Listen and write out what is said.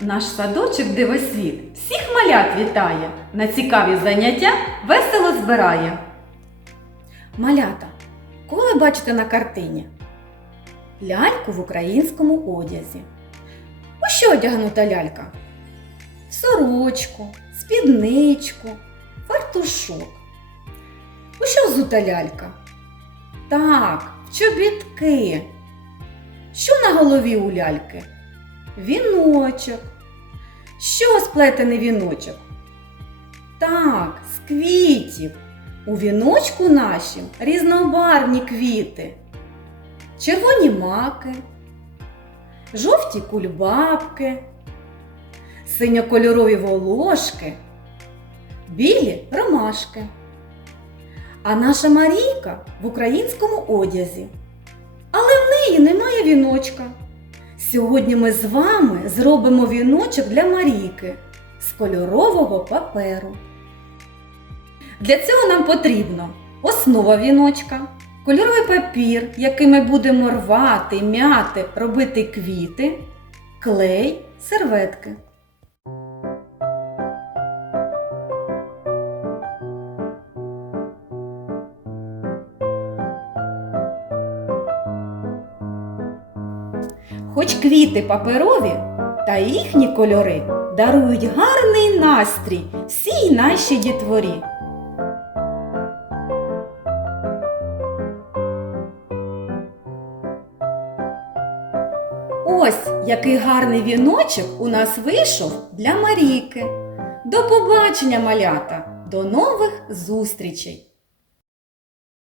Наш садочок дивосвіт всіх малят вітає, на цікаві заняття весело збирає. Малята, кого ви бачите на картині? Ляльку в українському одязі. У що одягнута лялька? Сорочку, спідничку, фартушок. У що взута лялька? Так, чобітки. Що на голові у ляльки? Віночок. Що сплетений віночок? Так, з квітів. У віночку нашім різнобарвні квіти. Червоні маки, жовті кульбабки, синьокольорові волошки, білі ромашки. А наша Марійка в українському одязі. Але в неї немає віночка. Сьогодні ми з вами зробимо віночок для Марійки з кольорового паперу. Для цього нам потрібно основа віночка, кольоровий папір, який ми будемо рвати, мяти, робити квіти, клей, серветки. Хоч квіти паперові та їхні кольори дарують гарний настрій всій нашій дітворі. Ось який гарний віночок у нас вийшов для Марійки. До побачення, малята! До нових зустрічей!